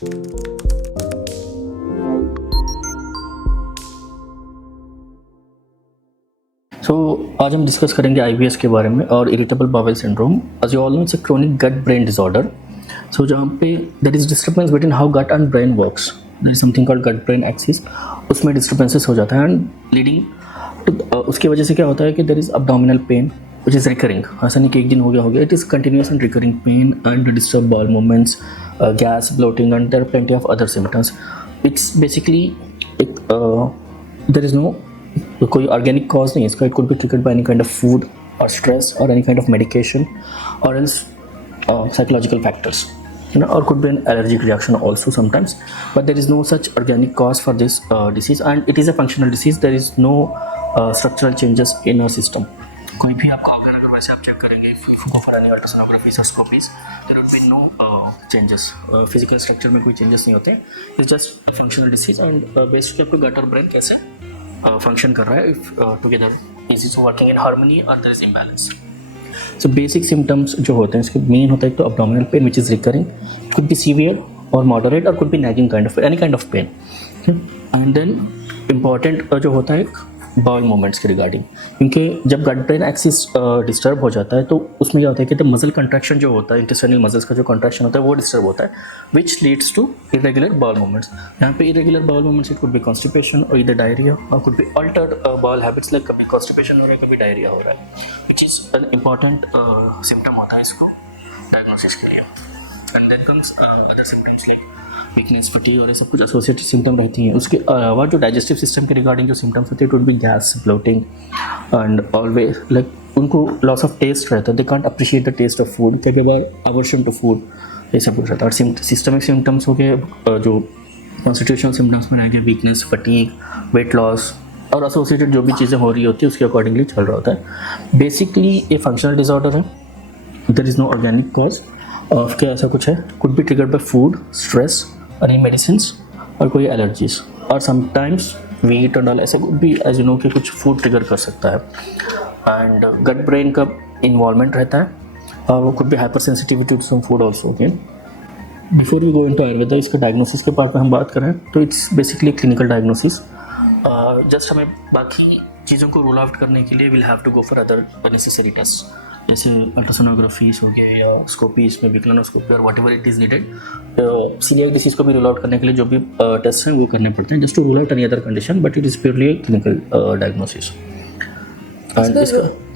सो आज हम डिस्कस करेंगे IBS के बारे में और irritable bowel syndrome. As you all know, it's a chronic gut brain disorder. So जहाँ पे there is disturbance between how gut and brain works, there is something called gut brain axis, उसमें disturbances हो जाता है and leading to उसकी वजह से क्या होता है कि there is abdominal pain which is recurring. ऐसा नहीं कि एक दिन हो गया, it is continuous and recurring pain and disturb bowel movements, gas, bloating and there are plenty of other symptoms. It's basically there is no कोई organic cause नहीं है इसका। It could be triggered by any kind of food और stress और any kind of medication और else psychological factors, or could be an allergic reaction also sometimes, but there is no such organic cause for this disease and it is a functional disease. There is no structural changes in our system. कोई भी आपको अगर वैसे आप check करेंगे for any ultrasonographies or scopies, there would be no changes. Physical structure में कोई changes नहीं होते, it's just a functional disease and basically आपको gut और brain कैसे function कर रहा है, if together is it working in harmony or there is imbalance. So basic symptoms जो होते हैं इसके मेन होता है तो abdominal pain which is recurring, could be severe or moderate or could be nagging kind of any kind of pain. And then important जो होता है बाउल मूवमेंट्स के रिगार्डिंग, क्योंकि जब गट ब्रेन एक्सिस डिस्टर्ब हो जाता है तो उसमें क्या होता है कि मसल कंट्रैक्शन जो होता है, इंटेस्टाइनल मसल्स का जो कंट्रैक्शन होता है वो डिस्टर्ब होता है, which leads to irregular bowel movements. यहाँ पे irregular bowel movements, it could be constipation और इधर डायरिया और could be altered bowel habits, like कभी कॉन्स्टिपेशन हो रहा है कभी डायरिया हो रहा है, which is an important symptom होता है इसको डायग्नोसिस के लिए। And then comes other symptoms like weakness, fatigue और ये सब कुछ एसोसिएटेड सिम्टम रहती हैं। उसके अलावा जो डाइजेस्टिव सिस्टम के रिगार्डिंग जो सिम्टम्स होते हैं, it would be gas, bloating and always like उनको लॉस ऑफ टेस्ट रहता है, they can't appreciate the taste of food, कई बार अवर्शन टू फूड, ये सब कुछ रहता है। और सिस्टमिक सिम्टम्स हो गए जो कॉन्स्टिट्यूशनल सिम्टम्स में रह गए, वीकनेस, फटीग, वेट लॉस और एसोसिएटेड जो भी चीज़ें हो रही होती है उसके अकॉर्डिंगली चल रहा होता है। बेसिकली ये फंक्शनल डिसऑर्डर है, there is no organic cause और क्या ऐसा कुछ है, could be triggered by food, stress और एनी मेडिसिन्स और कोई एलर्जीज और समटाइम्स वीट एंड ऑल, ऐसे भी एज यू नो कि कुछ फूड ट्रिगर कर सकता है। एंड गट ब्रेन का इन्वॉल्वमेंट रहता है और वो could be hyper sensitivity to some food also. Okay, before we go into Ayurveda, इसका डायग्नोसिस के पार्ट में हम बात करें तो it's basically clinical diagnosis. Just हमें बाकी चीज़ों को रूल आउट करने के लिए will have to go for other necessary test, जैसे अल्ट्रासोनोग्राफीज हो गए या स्कोपीज में विक्लानोस्कोपी और whatever it is needed. Coeliac disease को भी रूल आउट करने के लिए जो भी टेस्ट हैं वो करने पड़ते हैं, just to rule out any other condition, but it is purely clinical diagnosis.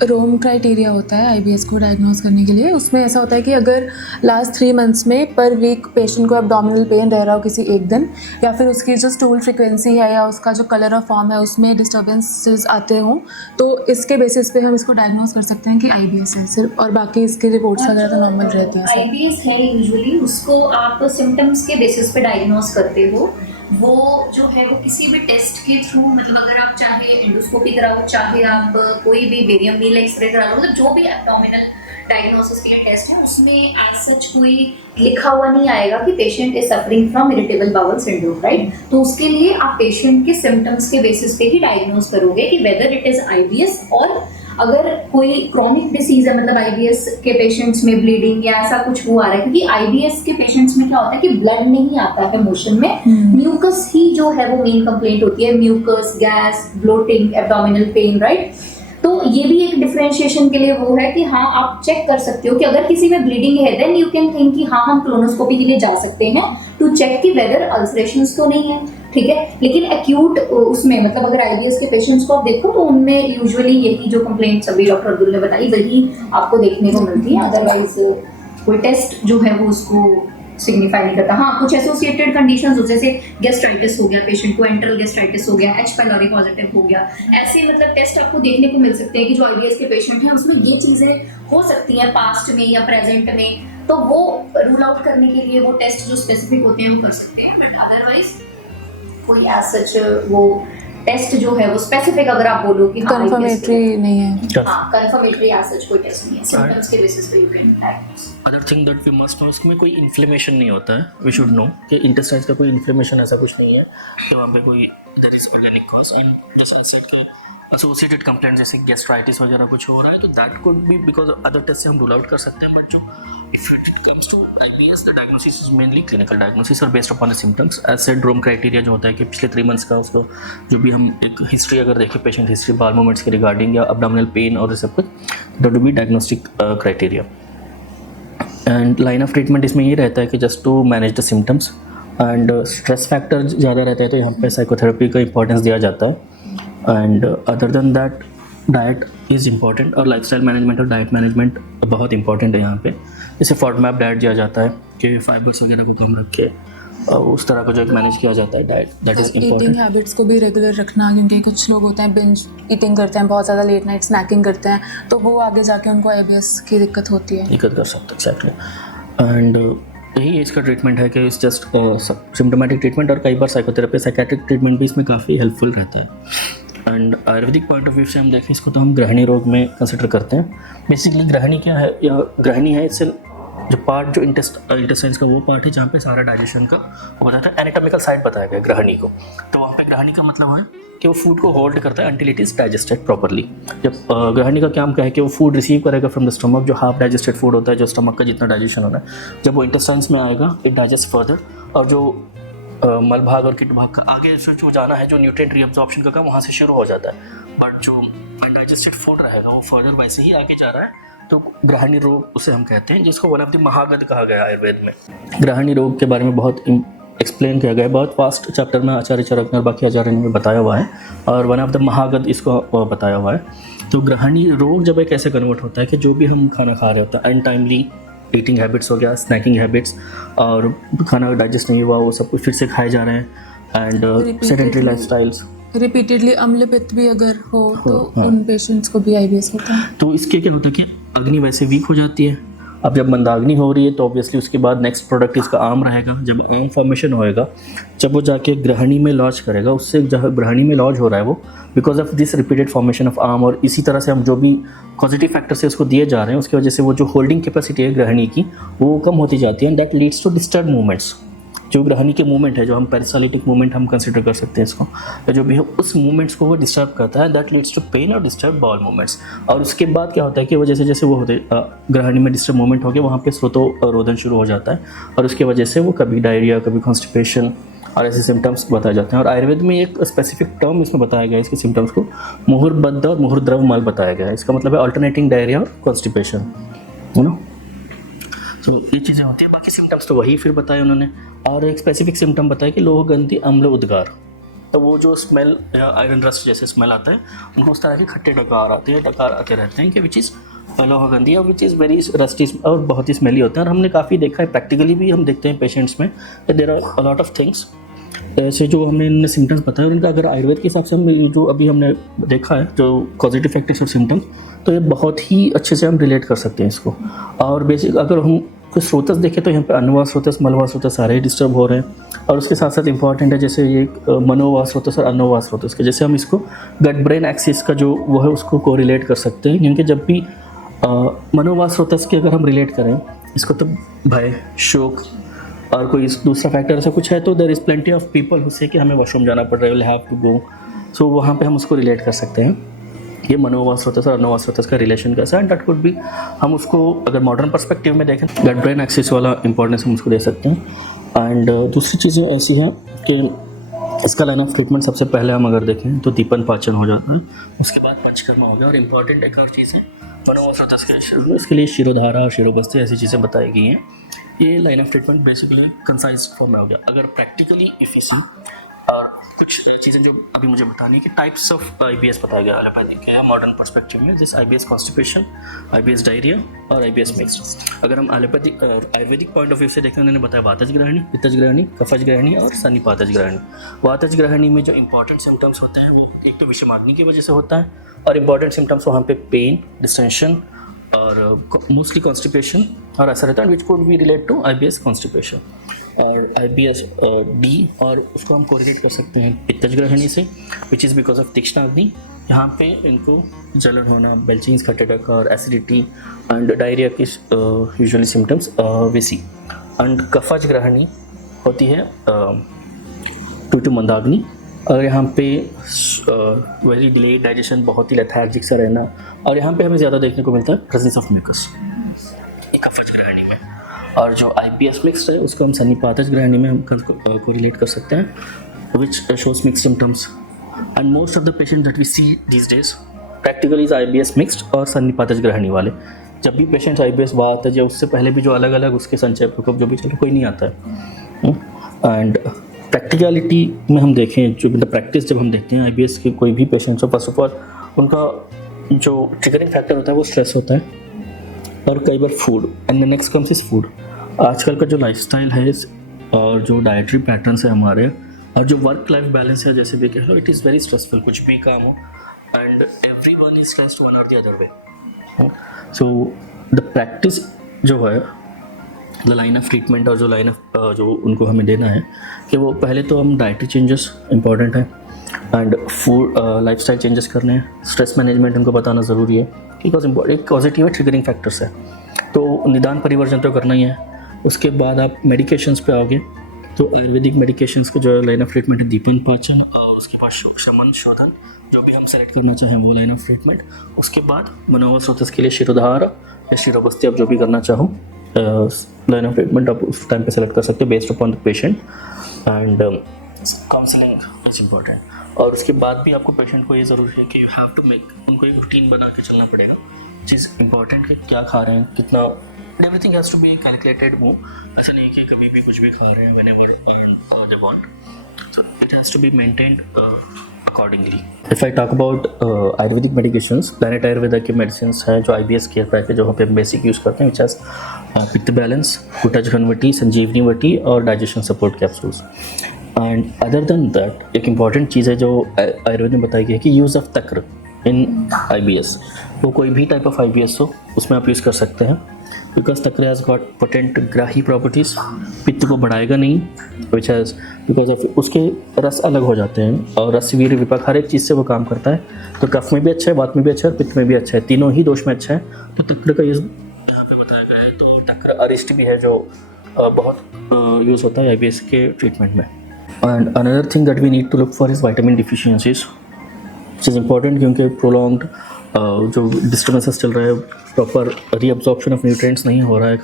Rome criteria होता है IBS को डायग्नोज करने के लिए। उसमें ऐसा होता है कि अगर लास्ट 3 मंथ्स में पर वीक पेशेंट को एब्डोमिनल पेन रह रहा हो किसी एक दिन, या फिर उसकी जो स्टूल फ्रीक्वेंसी है या उसका जो कलर ऑफ फॉर्म है उसमें डिस्टर्बेंसेस आते हों, तो इसके बेसिस पे हम इसको डायग्नोज कर सकते हैं कि IBS है सिर्फ, और बाकी इसकी रिपोर्ट्स वगैरह तो नॉर्मल रहती है। IBS है यूजुअली उसको आप सिम्टम्स के बेसिस पे डायग्नोज करते हो। वो जो है वो किसी भी टेस्ट के थ्रू, मतलब अगर आप चाहे एंडोस्कोपी कराओ, चाहे आप कोई भी बेरियम व्हील एक्सरे करा लो, मतलब जो भी एब्डोमिनल डायग्नोसिस के लिए टेस्ट है उसमें एज सच कोई लिखा हुआ नहीं आएगा कि patient is suffering from irritable bowel syndrome, right. तो उसके लिए आप पेशेंट के सिम्टम्स के बेसिस पे ही डायग्नोज करोगे कि वेदर इट इज IBS, और अगर कोई क्रॉनिक डिसीज है, मतलब IBS के पेशेंट्स में ब्लीडिंग या ऐसा कुछ वो आ रहा है, क्योंकि IBS के पेशेंट्स में क्या होता है कि ब्लड नहीं आता है मोशन में, म्यूकस ही जो है वो मेन कंप्लेंट होती है, mucus, gas, bloating, abdominal pain, right. तो ये भी एक डिफरेंशिएशन के लिए वो है कि हाँ आप चेक कर सकते हो कि अगर किसी में ब्लीडिंग है देन यू कैन थिंक कि हाँ हम कोलोनोस्कोपी के लिए जा सकते हैं टू चेक कि वेदर अल्सरेशंस तो नहीं है, ठीक है। लेकिन एक्यूट उसमें, मतलब अगर IBS के पेशेंट्स को आप देखो तो उनमें यूजुअली यही जो कंप्लेंट्स अभी डॉक्टर अब्दुल ने बताई वही आपको देखने को मिलती है, अदरवाइज कोई टेस्ट जो है वो उसको सिग्निफाई नहीं करता। हाँ, कुछ एसोसिएटेड कंडीशंस हो, जैसे गैस्ट्राइटिस हो गया, पेशेंट को एंटरल गैस्ट्राइटिस हो गया, H पाइलोरी पॉजिटिव हो गया, ऐसे मतलब टेस्ट आपको देखने को मिल सकते हैं कि जो IBS के पेशेंट हैं उसमें ये चीज़ें हो सकती हैं पास्ट में या प्रेजेंट में, तो वो रूल आउट करने के लिए वो टेस्ट जो स्पेसिफिक होते हैं वो कर सकते हैं, बट अदरवाइज कोई एज सच वो टेस्ट जो है वो स्पेसिफिक अगर आप बोलो कि कंफर्मेटरी नहीं है, हाँ कंफर्मेटरी एज सच कोई टेस्ट नहीं है, सिम्टम्स के बेसिस पे you can diagnose. Other thing that we must know, इसमें कोई इन्फ्लेमेशन नहीं होता है, वी शुड नो कि इंटेस्टाइन्स का कोई इन्फ्लेमेशन ऐसा कुछ नहीं है कि वहाँ पे कोई that is organic cause. And जैसे आज सेट के एसोसिएटेड कंप्लेंट जैसे गैस्ट्राइटिस वगैरह कुछ हो रहा है तो that could be because other test से हम रूल आउट कर सकते हैं, बट जो if it comes to IBS, the diagnosis is mainly clinical diagnosis or based upon the symptoms. As said, Rome criteria जो होता है कि पिछले 3 मंथ्स का उसको जो भी हम एक हिस्ट्री अगर देखें पेशेंट हिस्ट्री बाल मूवमेंट्स के रिगार्डिंग या अब्डोमिनल पेन और ये सब कुछ, that will be diagnostic criteria. And line of treatment इसमें ये रहता है कि just to manage the symptoms and stress factor ज़्यादा रहता है तो यहाँ पे साइकोथेरेपी का इंपॉर्टेंस दिया जाता है. And other than that diet is important और लाइफस्टाइल मैनेजमेंट और डाइट मैनेजमेंट बहुत इंपॉर्टेंट है यहाँ पे. जैसे फॉडमैप डाइट दिया जाता है कि फाइबर्स वगैरह को कम रखे और उस तरह का जो एक मैनेज किया जाता है diet, that is eating important. Habits को भी रेगुलर रखना, क्योंकि कुछ लोग होते हैं बिंज ईटिंग करते हैं, बहुत ज़्यादा लेट नाइट स्नैकिंग करते हैं, तो वो आगे जाके उनको IBS की दिक्कत होती है. दिक्कत कर सकते हैं एक्जैक्टली. एंड यही इसका ट्रीटमेंट है कि इस जस्ट सिम्टोमेटिक ट्रीटमेंट और कई बार साइकोथेरेपी साइकेट्रिक ट्रीटमेंट भी इसमें काफ़ी हेल्पफुल रहता है. And Ayurvedic point of view से हम देखें इसको तो हम ग्रहणी रोग में कंसिडर करते हैं. बेसिकली ग्रहणी क्या है, या ग्रहणी है इससे जो पार्ट जो इंटेस्टाइन्स का वो पार्ट है जहाँ पे सारा डाइजेशन का हो जाता है. एनाटॉमिकल साइट बताया गया ग्रहणी को, तो वहाँ पे ग्रहणी का मतलब है कि वो फूड को होल्ड करता है until it is digested properly. जब ग्रहणी का काम क्या है कि वो फूड रिसीव करेगा फ्रॉम द स्टमक, जो हाफ डाइजेस्टेड फूड होता है, जो स्टमक का जितना डाइजेशन होना है, जब वो इंटेस्टाइन्स में आएगा इट डाइजेस्ट फर्दर, और जो मल भाग और किट भाग का आगे से जो जाना है, जो न्यूट्रिएंट रीअब्जॉर्प्शन का काम वहाँ से शुरू हो जाता है. बट जो अनडाइजेस्टेड फूड रहेगा वो फर्दर वैसे ही आगे जा रहा है, तो ग्रहणी रोग उसे हम कहते हैं, जिसको वन ऑफ द महागध कहा गया है आयुर्वेद में. ग्रहणी रोग के बारे में बहुत एक्सप्लेन किया गया है, बहुत फास्ट चैप्टर में आचार्य चरक और बाकी आचार्य ने बताया हुआ है, और वन ऑफ द महागध इसको बताया हुआ है. तो ग्रहणी रोग जब एक ऐसे कन्वर्ट होता है कि जो भी हम खाना खा रहे होता है, अनटाइमली ईटिंग हैबिट्स हो गया, स्नैकिंग हैबिट्स, और खाना डाइजेस्ट नहीं हुआ वो सब कुछ फिर से खाए जा रहे हैं, एंड सेडेंटरी लाइफस्टाइल्स, रिपीटेडली अम्ल पित्त भी अगर हो तो उन पेशेंट्स को भी IBS होता है. तो इसके क्या होता है कि अग्नि वैसे वीक हो जाती है. अब जब मंदाग्नि हो रही है तो ऑब्वियसली उसके बाद नेक्स्ट प्रोडक्ट इसका आम रहेगा. जब आम फॉर्मेशन होएगा, जब वो जाके ग्रहणी में लॉज करेगा, उससे जहाँ ग्रहणी में लॉज हो रहा है वो because of this repeated formation of आम, और इसी तरह से हम जो भी पॉजिटिव फैक्टर से उसको दिए जा रहे हैं उसकी वजह से वो जो होल्डिंग कैपेसिटी है ग्रहणी की वो कम होती जाती है. And that leads to disturb movements. जो ग्रहणी के मूवमेंट है, जो हम पेरिसालिटिक मूवमेंट हम कंसिडर कर सकते हैं इसको, या जो भी है उस मूवमेंट्स को वो डिस्टर्ब करता है. दैट लीड्स टू पेन और डिस्टर्ब बाउल मूवमेंट्स. और उसके बाद क्या होता है कि वो जैसे जैसे वो होते ग्रहणी में डिस्टर्ब मूवमेंट हो गया, वहाँ पे स्रोतोरोधन शुरू हो जाता है, और उसकी वजह से वो कभी डायरिया, कभी कॉन्स्टिपेशन और ऐसे सिम्टम्स बताए जाते हैं. और आयुर्वेद में एक स्पेसिफिक टर्म इसमें बताया गया है इसके सिम्टम्स को, मुहुर्बद्ध और मुहुर्द्रव मल बताया गया है. इसका मतलब है अल्टरनेटिंग डायरिया और कॉन्स्टिपेशन, यू नो. तो ये चीज़ें होती है. बाकी सिम्टम्स तो वही फिर बताए उन्होंने, और एक स्पेसिफिक सिम्टम बताया कि लोहगंधी अम्ल उद्गार. तो वो जो स्मेल या आयरन रस्ट जैसे स्मेल आता है, उनको उस तरह के खट्टे डकार आते रहते हैं कि विच इज़ लोहगंधी और विच इज़ वेरी रस्टी और बहुत ही स्मेली होते हैं. और हमने काफ़ी देखा है, प्रैक्टिकली भी हम देखते हैं पेशेंट्स में, there are a lot of things. ऐसे जो हमने इनने सिम्टम्स बताए, और इनका अगर आयुर्वेद के हिसाब से हम जो अभी हमने देखा है जो पॉजिटिव फैक्टर्स और सिम्टम्स, तो ये बहुत ही अच्छे से हम रिलेट कर सकते हैं इसको. और बेसिक अगर हम कुछ स्रोतस देखें तो यहाँ पे अनुवास स्रोतस, मलवास स्रोतस सारे ही डिस्टर्ब हो रहे हैं. और उसके साथ साथ इंपॉर्टेंट है जैसे ये मनोवास स्रोतस और अनोवास स्रोतस के, जैसे हम इसको गट ब्रेन एक्सिस का जो वो है उसको को रिलेट कर सकते हैं. क्योंकि जब भी मनोवास स्रोतस के अगर हम रिलेट करें इसको, तो भय, शोक और कोई दूसरा फैक्टर ऐसा कुछ है, तो there is plenty of people हुसे कि हमें वॉशरूम जाना पड़ रहा है, will have to go. So वहाँ पे हम उसको रिलेट कर सकते हैं. ये मनोवास स्रोतस और अनोवास स्रोतस का रिलेशन कैसा है, एंड दैट कुड बी, हम उसको अगर मॉडर्न पर्सपेक्टिव में देखें गट ब्रेन एक्सिस वाला इंपॉर्टेंस हम उसको दे सकते हैं. एंड दूसरी चीज़ें ऐसी हैं कि इसका लाइन ऑफ ट्रीटमेंट सबसे पहले हम अगर देखें तो दीपन पाचन हो जाता है, उसके बाद पंचकर्मा हो गया, और इम्पॉर्टेंट एक और चीज़ है मनोवास स्रोतस के, इसके लिए शिरोधारा और शिरोबस्ती ऐसी चीज़ें बताई गई हैं. ये line of treatment basically concise form में हो गया. अगर प्रैक्टिकली इफिसी और कुछ चीज़ें जो अभी मुझे बतानी है कि टाइप्स ऑफ IBS बताया गया एलोपैथिक के मॉडर्न पर्सपेक्टिव में, जैसे IBS कॉन्स्टिपेशन, IBS डायरिया और IBS मिक्स्ड. अगर हम allopathic Ayurvedic point of view से देखें, उन्होंने बताया वातज ग्रहणी, पित्तज ग्रहणी, कफज ग्रहणी और सन्निपातज ग्रहणी. वातज ग्रहणी में जो इंपॉर्टेंट सिम्टम्स होते हैं वो एक तो विषमाग्नि की वजह से होता है, और इंपॉर्टेंट सिम्टम्स वहाँ पे पेन, डिस्टेंशन और मोस्टली कॉन्स्टिपेशन और ऐसा रहता है, which could be relate to IBS constipation. और IBS D, और उसको हम कोरिलेट कर सकते हैं पित्तज ग्रहणी से, विच इज़ बिकॉज ऑफ तीक्ष्णाग्नि. यहाँ पे इनको जलन होना, बेल्चिंग्स, खट्टे डकार, एसिडिटी एंड डायरिया की usually symptoms we see. And कफज ग्रहणी होती है टू टू मंदाग्नि, और यहाँ पे वेरी डिलेड डाइजेशन, बहुत ही लेथार्जिक सा रहना, और यहाँ पे हमें ज़्यादा देखने को मिलता है प्रेजेंस ऑफ म्यूकस कफज ग्रहणी में. और जो IBS मिक्स्ड है उसको हम सन्निपातज ग्रहणी में हम कोरिलेट कर सकते हैं, which shows mixed symptoms and most of the patient that we see these days practically is IBS mixed और सन्निपातज ग्रहणी वाले। जब भी पेशेंट्स IBS बात है या उससे पहले भी जो अलग अलग उसके संचय प्रकोप जो भी चलो कोई नहीं आता है। एंड प्रैक्टिकलिटी में हम देखें, जो द प्रैक्टिस जब हम देखते हैं IBS के कोई भी पेशेंट्स हो, फर्स्ट ऑफ ऑल उनका जो ट्रिगरिंग फैक्टर होता है वो स्ट्रेस होता है और कई बार food, and next comes is food. आजकल का जो लाइफस्टाइल है और जो डाइटरी पैटर्न्स है हमारे और जो वर्क लाइफ बैलेंस है, जैसे भी कह लो, इट इज़ वेरी स्ट्रेसफुल, कुछ भी काम हो and everyone is stressed one और the other way. So the practice जो है, द लाइन ऑफ ट्रीटमेंट और जो लाइन ऑफ जो उनको हमें देना है कि वो पहले तो हम डाइटरी चेंजेस इंपॉर्टेंट है एंड फूड लाइफस्टाइल चेंजेस करने हैं, स्ट्रेस मैनेजमेंट उनको बताना ज़रूरी है बिकॉज एक पॉजिटिव है ट्रिगरिंग फैक्टर्स है, तो निदान परिवर्जन तो करना ही है। उसके बाद आप मेडिकेशंस पे आओगे तो आयुर्वेदिक मेडिकेशंस को जो लाइन ऑफ ट्रीटमेंट है दीपन पाचन और उसके बाद शमन शोधन, जो भी हम सेलेक्ट करना चाहें वो लाइन ऑफ ट्रीटमेंट। उसके बाद मनोहर स्रोतस के लिए शिरोधार या शिरोबस्ती आप जो भी करना चाहो लाइन ऑफ ट्रीटमेंट आप उस टाइम पे सेलेक्ट कर सकते हो based upon the patient and counselling is important. और उसके बाद भी आपको पेशेंट को ये ज़रूरी है कि यू हैव टू मेक, उनको एक रूटीन बना के चलना पड़ेगा, चीज़ इंपॉर्टेंट है क्या खा रहे हैं, कितना, everything has to be calculated move. ऐसा नहीं कि कभी भी कुछ भी खा रहे हैं whenever they want, so it has to be maintained accordingly. If I talk about Ayurvedic medications, Planet Ayurveda के medicines हैं जो IBS केयर पैक है, जो हम पे बेसिक यूज़ करते हैं, which has पित्त बैलेंस, कुटाजघनवटी, संजीवनी वटी और digestion support capsules. And other than that एक इम्पॉर्टेंट चीज़ है जो आयुर्वेद में बताई गई है कि यूज़ ऑफ तक्र इन IBS, वो कोई भी टाइप ऑफ IBS हो उसमें आप यूज़ कर सकते हैं बिकॉज तक्र हैज़ गॉट पोटेंट ग्राही प्रॉपर्टीज़, पित्त को बढ़ाएगा नहीं, विच हैज़ बिकॉज ऑफ उसके रस अलग हो जाते हैं और रस वीर विपाक हर एक चीज़ से वो काम करता है, तो कफ में भी अच्छा है, वात में भी अच्छा है और पित्त में भी अच्छा है, तीनों ही दोष में अच्छा है। तो तक्र का यूज़ यहाँ पे बताया गया है, तो तक्र अरिष्ट भी है जो बहुत यूज़ होता है IBS के ट्रीटमेंट में। And another thing that we need to look for is vitamin deficiencies, which is important क्योंकि प्रोलॉन्ग्ड जो डिस्टर्बेंसेस चल रहा है, प्रॉपर रीअब्जॉर्प्शन ऑफ न्यूट्रिएंट्स नहीं हो रहा है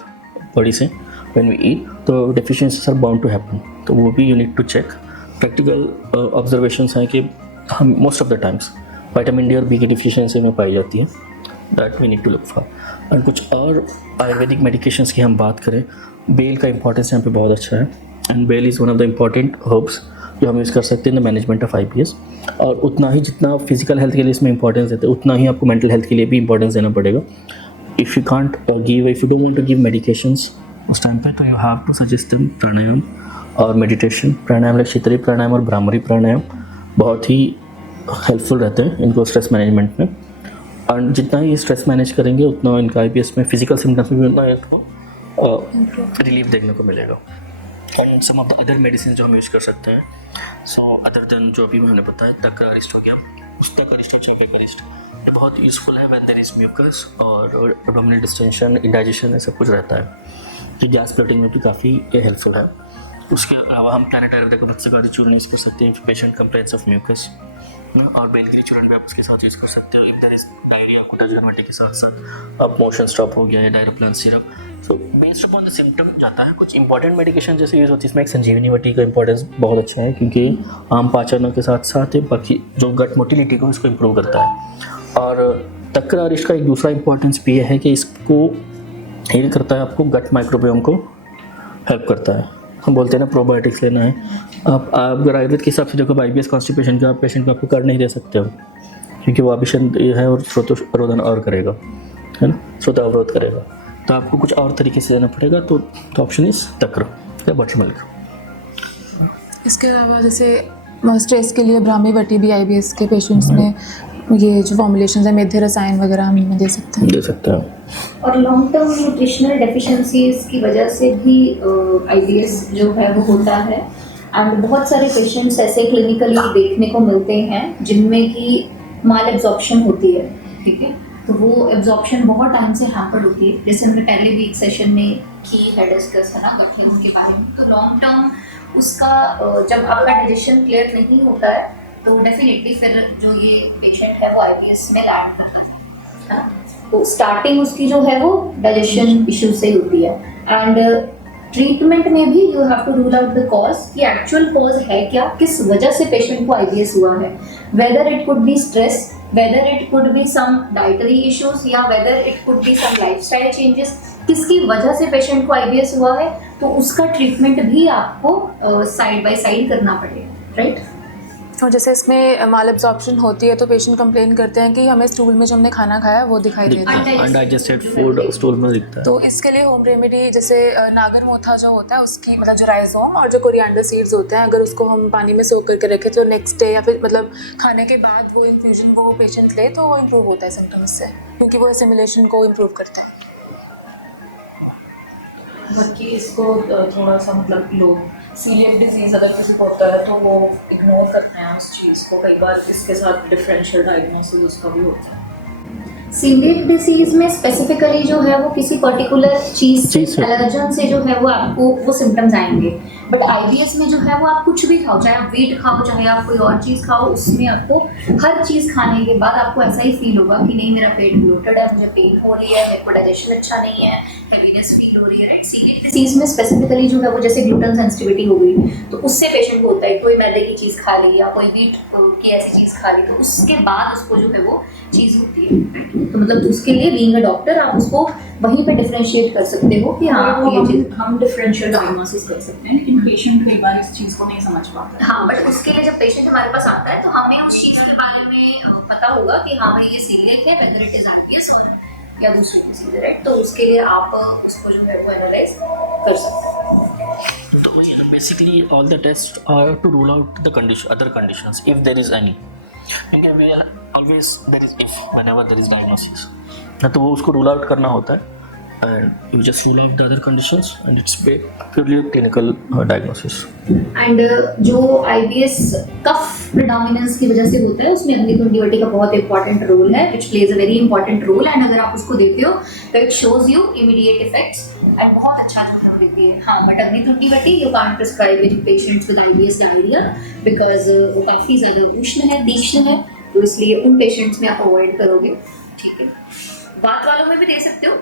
बॉडी से व्हेन वी ईट, तो deficiencies are bound to happen, तो वो भी you need to check. Practical observations हैं कि हम most of the times vitamin D और बी की डिफिशियंसी में पाई जाती है, that we need to look for. And कुछ और आयुर्वेदिक मेडिकेशंस की हम बात करें, बेल का इंपॉर्टेंस यहाँ पे बहुत अच्छा है and bael is one of the important herbs जो हम यूज़ कर सकते हैं in the management of IBS। और उतना ही जितना फिजिकल हेल्थ के लिए इसमें इंपॉर्टेंस देते हैं उतना ही आपको मेंटल हेल्थ के लिए भी इंपॉर्टेंस देना पड़ेगा। If you don't want to give medications उस टाइम पे, तो you have to suggest them pranayama और मेडिटेशन। प्राणायाम लाइक शीतली प्राणायाम और भ्रामरी प्राणायाम बहुत ही हेल्पफुल रहते हैं इनको स्ट्रेस मैनेजमेंट में, और जितना ही स्ट्रेस मैनेज करेंगे उतना इनका IBS में फिजिकल सिम्टम्स में भी उतना इनको रिलीफ देखने को मिलेगा। And some of the other medicine जो हम यूज़ कर सकते हैं, सो अदर देन जो अभी मैंने बताया तक्र अरिष्ट हो गया, उस तक अरिष्ट और चौबे अरिष्ट, ये बहुत यूज़फुल है व्हेन देयर इज म्यूकस और एब्डोमिनल डिस्टेंशन, इंडाइजेशन, सब कुछ रहता है, तो गैस ब्लोटिंग में भी काफ़ी हेल्पफुल है। उसके अलावा हम प्लैनेट आयुर्वेदा का मत्स्यकारी चूर्ण यूज़ कर सकते हैं पेशेंट कंप्लेंट्स ऑफ म्यूकस, और बेलगिरी चूर्ण भी आप उसके साथ यूज़ कर सकते हैं। इफ देयर इज डायरिया, कुटाजघनवटी के साथ साथ अब मोशन स्टॉप हो गया है, डायरोप्लान syrup, so based upon the symptom जाता है। कुछ इंपॉर्टेंट मेडिकेशन जैसे यूज़ होती है, इसमें एक संजीवनी वटी का इंपॉर्टेंस बहुत अच्छा है क्योंकि आम पाचनों के साथ साथ बाकी जो गट मोटिलिटी को इसको इम्प्रूव करता है। और तक्र अरिष्ट का एक दूसरा इंपॉर्टेंस भी है कि इसको हील करता है, आपको गट माइक्रोबियोम को हेल्प करता है। हम बोलते हैं ना प्रोबायोटिक्स लेना है, आप अगर आयुर्वेद के हिसाब से देखो IBS कॉन्स्टिपेशन का आप पेशेंट को आपको कर नहीं दे सकते हो क्योंकि वो अभिशन है और स्रोतोरोधन और करेगा, है ना, स्रोतावरोध करेगा, तो आपको कुछ और तरीके से देना पड़ेगा। तो ऑप्शन इज तक्र या बटरमिल्क। इसके अलावा जैसे स्ट्रेस के लिए ब्राह्मी वटी भी IBS के पेशेंट्स में ये जो फॉर्मुलेशन है मेध्य रसायन वगैरह हम इनमें दे सकते हैं। और लॉन्ग टर्म न्यूट्रिशनल डेफिशिएंसीज की वजह से भी IBS जो है वो होता है। एंड बहुत सारे पेशेंट्स ऐसे क्लिनिकली देखने को मिलते हैं जिनमें कि माल एब्जॉर्प्शन होती है, ठीक है, तो वो एब्जॉर्प्शन बहुत टाइम से हैम्पर्ड होती है, जैसे हमने पहले भी एक सेशन में की है डिस्कस है ना गट हेल्थ के बारे में। तो लॉन्ग टर्म उसका जब आपका डाइजेशन क्लियर नहीं होता है तो डेफिनेटली फिर जो ये पेशेंट है वो IBS में लैंड करता है ना। तो स्टार्टिंग उसकी जो है वो डाइजेशन इश्यू से होती है एंड ट्रीटमेंट में भी you have to rule out the cause कि एक्चुअल कॉज है क्या, किस वजह से पेशेंट को आईबीएस हुआ है. Whether it could be stress, whether it could be some dietary issues, या whether it could be some lifestyle changes. किसकी वजह से पेशेंट को आईबीएस हुआ है, तो उसका ट्रीटमेंट भी आपको साइड बाय साइड करना पड़ेगा, राइट. और जैसे इसमें माल एब्जॉर्प्शन होती है तो पेशेंट कंप्लेन करते हैं कि हमें स्टूल में जो हमने खाना खाया वो दिखाई देता है. अनडाइजेस्टेड फूड स्टूल में दिखता है. तो इसके लिए होम रेमेडी जैसे नागर मोथा जो होता है उसकी मतलब जो राइजोम और जो कोरिएंडर सीड्स होते हैं, अगर उसको हम पानी में सोक करके रखें तो नेक्स्ट डे या फिर मतलब खाने के बाद वो इन्फ्यूजन वो पेशेंट ले तो वो इम्प्रूव होता है सिम्टम्स से, क्योंकि वो एसिमिलेशन को इम्प्रूव करता है. बाकी इसको थोड़ा सा मतलब लोग सीलिएक डिजीज़ अगर किसी को होता है तो वो इग्नोर करते हैं उस चीज़ को. कई बार इसके साथ डिफरेंशियल डायग्नोसिस उसका भी होता है. सीलिएक डिसीज में स्पेसिफिकली जो है वो किसी पर्टिकुलर चीज से एलर्जन से जो है वो आपको वो सिम्टम्स आएंगे. बट आईबीएस में जो है वो आप कुछ भी खाओ, चाहे आप वीट खाओ चाहे आप कोई और चीज़ खाओ, उसमें आपको हर चीज़ खाने के बाद आपको ऐसा ही फील होगा कि नहीं मेरा पेट ब्लोटेड है, मुझे पेन हो रही है, मेरे को डाइजेशन अच्छा नहीं है, हैवीनेस फील हो रही है, राइट. सीलिएक डिसीज में स्पेसिफिकली जो है वो जैसे ग्लूटेन सेंसिटिविटी हो गई तो उससे पेशेंट को होता है. कोई मैदे की चीज़ खा ली या कोई वीट की ऐसी चीज़ खा ली तो उसके बाद उसको जो है वो चीज़ होती है. तो मतलब उसके लिए बीइंग अ डॉक्टर आप उसको वहीं पे डिफरेंशिएट कर सकते हो कि हाँ ये चीज़ हम डिफरेंशियल डायग्नोसिस कर सकते हैं, लेकिन पेशेंट कई बार इस चीज़ को नहीं समझ पाता है. हाँ, बट उसके लिए जब पेशेंट हमारे पास आता है तो हमें उस चीज़ के बारे में पता होगा कि हाँ भाई ये सीलिएक है, वेदर इट इज आईबीएस और या दूसरी डिसीज, राइट. तो उसके लिए आप उसको जो है वो एनालाइज कर सकते हैं. तो basically all the test are to rule out the condition other conditions if there is any, क्योंकि we are always there is if whenever there is diagnosis ना तो वो उसको रूल आउट करना होता है. And you just rule out the other conditions and it's purely a clinical diagnosis. And जो IBS कफ predominance की वजह से होता है उसमें अग्निकुंडी का बहुत इंपॉर्टेंट रोल है, which plays a very important role. And अगर आप उसको देते हो तो it shows you immediate effects and बहुत अच्छा रिजल्ट देती है. हाँ, बट अग्निकुंडी you can't prescribe it patients with IBS diarrhoea because वो काफ़ी ज़्यादा उष्ण है, तीक्ष्ण है, तो इसलिए उन पेशेंट्स में आप अवॉइड करोगे. ठीक है, बात वालों में भी दे सकते हो,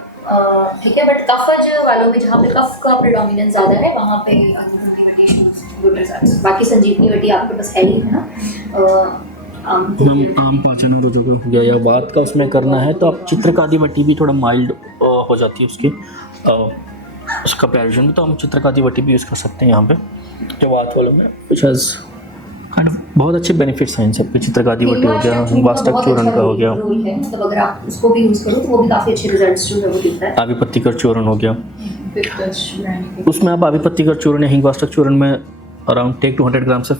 ठीक है, बट कफज वालों में जहाँ पे कफ का प्रिडोमिनेंस ज़्यादा है वहाँ पे बाकी संजीवनी वटी आपके पास है ही है ना. आम पाचन रोगों का हो गया या बात का उसमें करना है तो आप चित्रकादी वटी भी थोड़ा माइल्ड हो जाती है उसकी उसका कंपैरिजन में, तो हम चित्रकादी वटी भी यूज़ कर सकते हैं यहाँ पे जो बात वालों में, विच हैज़ काइंड ऑफ बहुत अच्छे बेनिफिट्स हैं इन सब पे. चित्रकादी वटी हो गया, हिंगवाष्टक चूर्ण का हो गया, मतलब अगर आप उसको भी यूज़ करो तो वो भी काफ़ी अच्छे रिजल्ट्स जो है वो देता है. आविपत्तिकर चूर्ण हो गया, उसमें आप आविपत्तिकर चूर्ण या हिंगवाष्टक चूर्ण में around take 200 grams of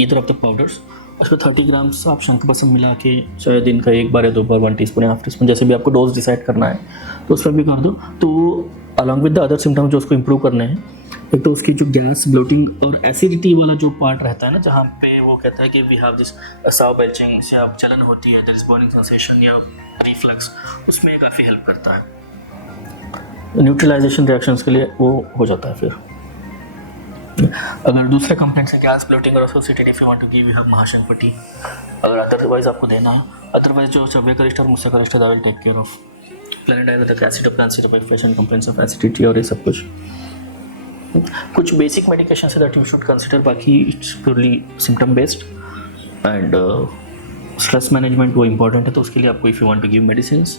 either of the powders, उसको 30 ग्राम्स आप शंखपसम मिला के चाहे दिन का एक बार या 2 बार 1 टीस्पून या हाफ टीस्पून जैसे भी आपको डोज डिसाइड करना है तो उसमें भी कर दो. तो along with the other symptoms जो उसको इम्प्रूव करने हैं, एक तो उसकी जो गैस ब्लोटिंग और एसिडिटी वाला जो पार्ट रहता है ना जहाँ पे वो कहता है कि वी हैव दिस साव बेल्चिंग से आप जलन होती है, देयर इज बर्निंग सेंसेशन या रिफ्लक्स, उसमें काफ़ी हेल्प करता है. न्यूट्रलाइजेशन रिएक्शंस के लिए वो हो जाता है. फिर अगर दूसरे कंप्लेंट से गैस ब्लोटिंग और acidity if you want to give you have महाशय पट्टी, अगर अदरवाइज आपको देना है, अदरवाइज जो चव्य करिष्ठ और मुझसे करिष्ठ I will take care of. Planet Ayurvedic acid of consideration complaints of acidity और ये सब कुछ बेसिक मेडिकेशन है दैट यू शुड कंसिडर, बाकी it's purely symptom based. And stress management वो इंपॉर्टेंट है तो उसके लिए आपको if you want to give medicines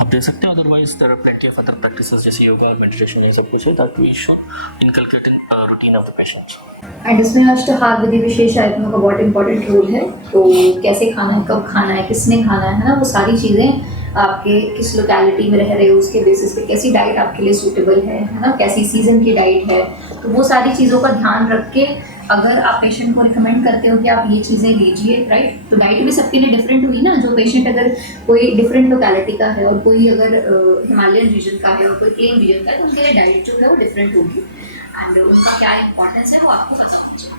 आप दे सकते हो. Otherwise there are plenty of other practices जैसे योगा और मेडिटेशन ये सब कुछ है that we should inculcate in routine of the patients. And इसमें अष्टहार विधि विशेष आयतनों का बहुत इंपॉर्टेंट रोल है. तो कैसे खाना है, कब खाना है, किसने खाना है ना, वो सारी चीज़ें आपके किस लोकेलिटी में रह रहे हो उसके बेसिस पे कैसी डाइट आपके लिए सूटेबल है ना, कैसी सीजन की डाइट है, तो वो सारी चीज़ों का ध्यान रख के अगर आप पेशेंट को रिकमेंड करते हो कि आप ये चीज़ें लीजिए, राइट. तो डाइट भी सबके लिए डिफरेंट हुई ना. जो पेशेंट अगर कोई डिफरेंट लोकेलिटी का है और कोई अगर हिमालयन रीजन का है और कोई प्लेन रीजन का है तो उनके लिए डाइट जो है वो डिफरेंट होगी एंड उनका क्या इंपॉर्टेंस है वो आपको पता होना चाहिए.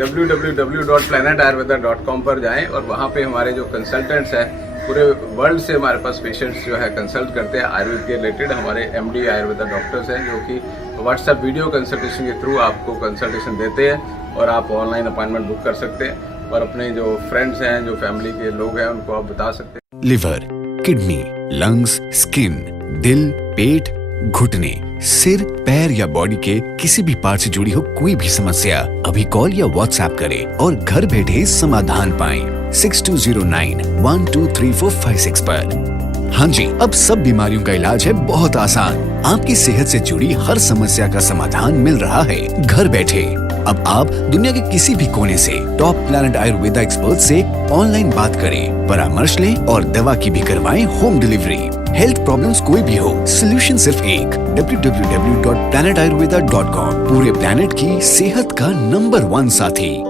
www.planetayurveda.com पर जाएं और वहाँ पे हमारे जो कंसल्टेंट्स हैं पूरे वर्ल्ड से हमारे पास पेशेंट्स जो है कंसल्ट करते हैं आयुर्वेद के रिलेटेड. हमारे MD आयुर्वेदा डॉक्टर्स हैं जो कि व्हाट्सएप वीडियो कंसल्टेशन के थ्रू आपको कंसल्टेशन देते हैं और आप ऑनलाइन अपॉइंटमेंट बुक कर सकते हैं और अपने जो फ्रेंड्स हैं जो फैमिली के लोग हैं उनको आप बता सकते हैं. लिवर, किडनी, लंग्स, स्किन, दिल, पेट, घुटने, सिर, पैर या बॉडी के किसी भी पार्ट से जुड़ी हो कोई भी समस्या, अभी कॉल या व्हाट्सएप करें और घर बैठे समाधान पाएं 6209123456 पर। हाँ जी, अब सब बीमारियों का इलाज है बहुत आसान। आपकी सेहत से जुड़ी हर समस्या का समाधान मिल रहा है घर बैठे। अब आप दुनिया के किसी भी कोने से टॉप प्लैनेट आयुर्वेदा एक्सपर्ट से ऑनलाइन बात करें, परामर्श लें और दवा की भी करवाएं होम डिलीवरी। हेल्थ प्रॉब्लम्स कोई भी हो, सोल्यूशन सिर्फ एक, www.planetayurveda.com। पूरे प्लैनेट की सेहत का नंबर 1 साथी।